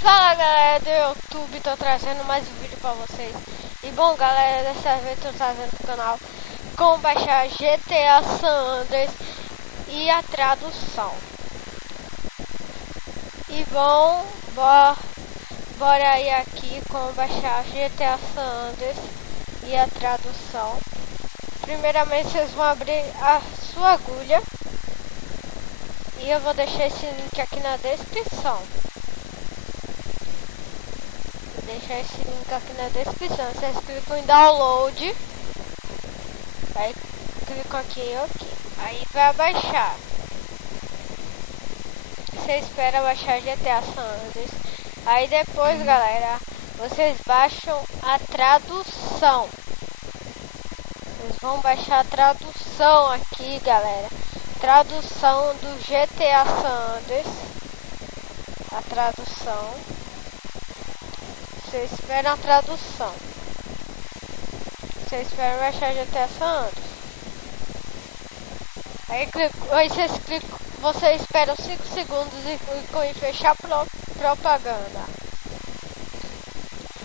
Fala galera do YouTube, tô trazendo mais um vídeo pra vocês. E bom galera, dessa vez tô trazendo pro canal como baixar GTA San Andreas e a tradução. E bom, bora aí aqui como baixar GTA San Andreas e a tradução. Primeiramente vocês vão abrir a sua agulha e eu vou deixar esse link aqui na descrição. Deixar esse link aqui na descrição. Vocês clicam em download, aí clicam aqui em OK, aí vai baixar. Você espera baixar GTA San Andreas. Aí depois galera, vocês baixam a tradução. Vocês vão baixar a tradução aqui galera, tradução do GTA San Andreas, a tradução. Você espera a tradução. Você espera baixar GTA San Andreas. Aí vocês clicam, você espera 5 segundos e clicam em fechar propaganda.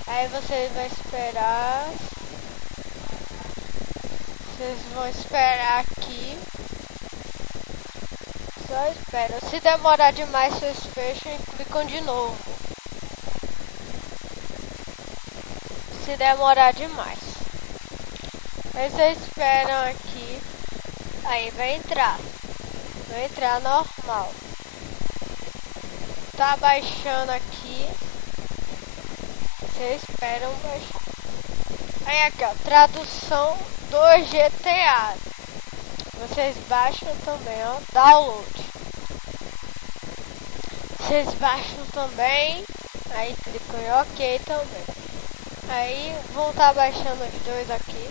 Aí você vai esperar. Vocês vão esperar aqui. Só espera. Se demorar demais, vocês fecham e clicam de novo. Se demorar demais, aí vocês esperam aqui, aí vai entrar normal, tá baixando aqui, vocês esperam baixar, aí aqui ó, tradução do GTA, vocês baixam também ó, download, vocês baixam também, aí clicam em OK também. Aí vão estar baixando os dois aqui.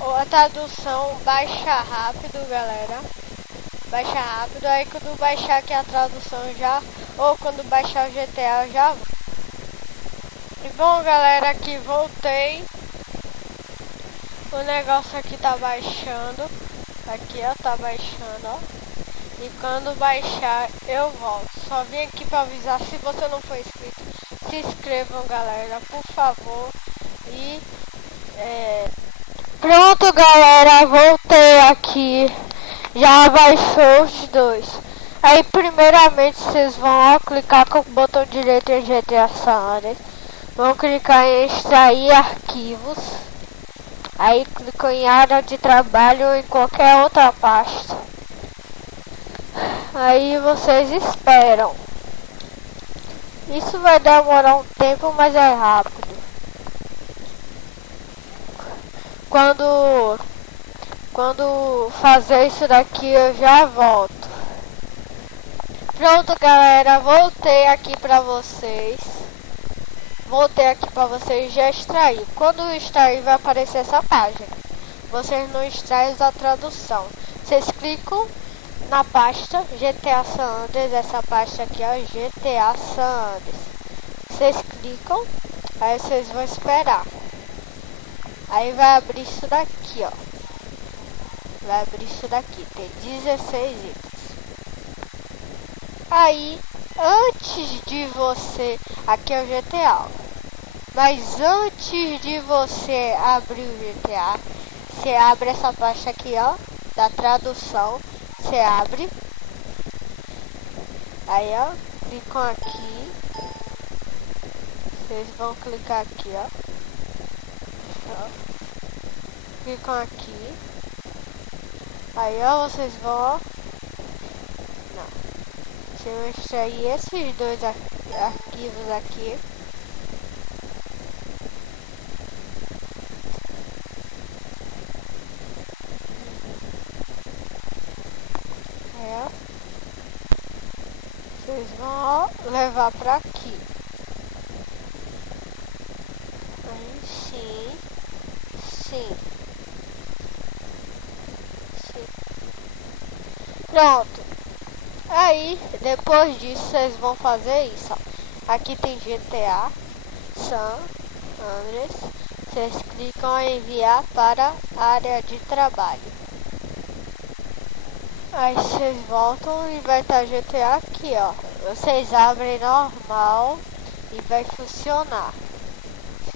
Ou a tradução baixa rápido galera. Baixa rápido, aí quando baixar aqui a tradução já, ou quando baixar o GTA já. E bom galera, aqui voltei. O negócio aqui tá baixando. Aqui ó, tá baixando ó. E quando baixar eu volto. Só vim aqui para avisar, se você não for inscrito, se inscrevam galera, por favor. E pronto galera, voltei aqui. Já baixou os dois. Aí primeiramente vocês vão clicar com o botão direito em GTA San Andreas. Vão clicar em extrair arquivos. Aí clicam em área de trabalho ou em qualquer outra pasta. Aí vocês esperam. Isso vai demorar um tempo, mas é rápido. Quando fazer isso daqui eu já volto. Pronto galera, voltei aqui pra vocês. Já extrair. Quando extrair vai aparecer essa página. Vocês não extraem a tradução. Vocês clicam na pasta GTA San Andreas, essa pasta aqui ó, GTA San Andreas. Vocês clicam, aí vocês vão esperar. Aí vai abrir isso daqui ó. Vai abrir isso daqui, tem 16 itens. Aí, antes de você, aqui é o GTA ó. Mas antes de você abrir o GTA, você abre essa pasta aqui ó, da tradução. Você abre, aí ó, clicam aqui, vocês vão clicar aqui ó, clicam aqui, aí ó, vocês vão ó, não, vocês vão extrair esses dois arquivos aqui. Vocês vão levar pra aqui. Aí sim. Pronto. Aí depois disso vocês vão fazer isso ó. Aqui tem GTA San Andreas. Vocês clicam em enviar para a área de trabalho. Aí vocês voltam e vai estar GTA aqui, ó. Vocês abrem normal. e vai funcionar.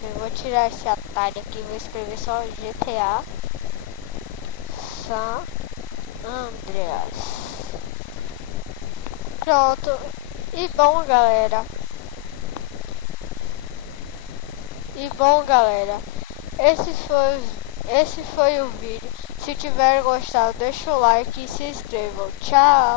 Eu vou tirar esse atalho aqui, vou escrever só GTA San Andreas. Pronto. E bom, galera. Esse foi o vídeo. Se tiver gostado, deixa o like e se inscrevam. Tchau.